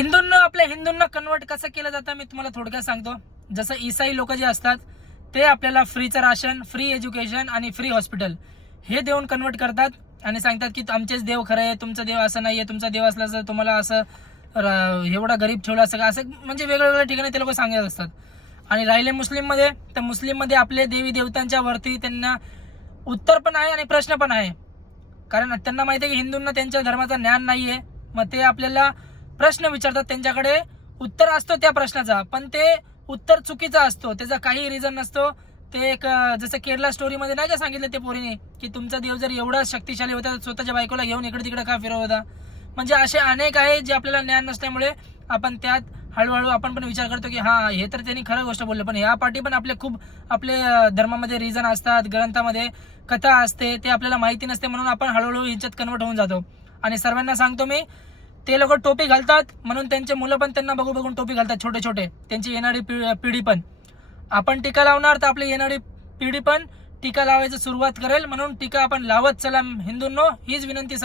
हिंदूंना कन्वर्ट कसं केलं जातं मी तुम्हाला थोडक्यात सांगतो. जसं ईसाई लोक जे असतात ते आपल्याला फ्रीचं राशन, फ्री एज्युकेशन आणि फ्री हॉस्पिटल हे देऊन कन्वर्ट करतात आणि सांगतात की आमचेच देव खरं आहे, तुमचा देव असं नाहीये, तुमचा देव असला तर तुम्हाला असं एवढा गरीब ठेवला असं म्हणजे वेगवेगळ्या ठिकाणी ते लोक सांगत असतात. आणि राहिले मुस्लिममध्ये, तर मुस्लिममध्ये आपले देवी देवतांच्या वरती त्यांना उत्तर पण आहे आणि प्रश्न पण आहे. कारण त्यांना माहिती आहे की हिंदूंना त्यांच्या धर्माचं ज्ञान नाहीये, मग ते आपल्याला प्रश्न विचारतात, त्यांच्याकडे उत्तर असतो त्या प्रश्नाचा, पण ते उत्तर चुकीचा असतो, त्याचा काही रिझन नसतो. ते एक जसं केरला स्टोरीमध्ये नाही का सांगितलं ते पोरीने की तुमचा देव जर एवढा शक्तिशाली होता तर स्वतःच्या बायकोला घेऊन इकडे तिकडे का फिरवत होता. म्हणजे असे अनेक आहे जे आपल्याला ज्ञान नसल्यामुळे आपण त्यात हळूहळू आपण पण विचार करतो की हा हे तर त्यांनी खरं गोष्ट बोलले, पण ह्या पाठी पण आपले धर्मामध्ये रिझन असतात, ग्रंथामध्ये कथा असते, ते आपल्याला माहिती नसते, म्हणून आपण हळूहळू ह्याच्यात कन्वर्ट होऊन जातो. आणि सर्वांना सांगतो मी, ते लोक टोपी घालतात म्हणून त्यांचे मुलं पण त्यांना बघून टोपी घालतात, छोटे छोटे, त्यांची येणारी पिढी पण. आपण टीका लावणार तर आपली येणारी पिढी पण टीका लावायची सुरुवात करेल, म्हणून टीका आपण लावत चला हिंदूंनो, हीच विनंती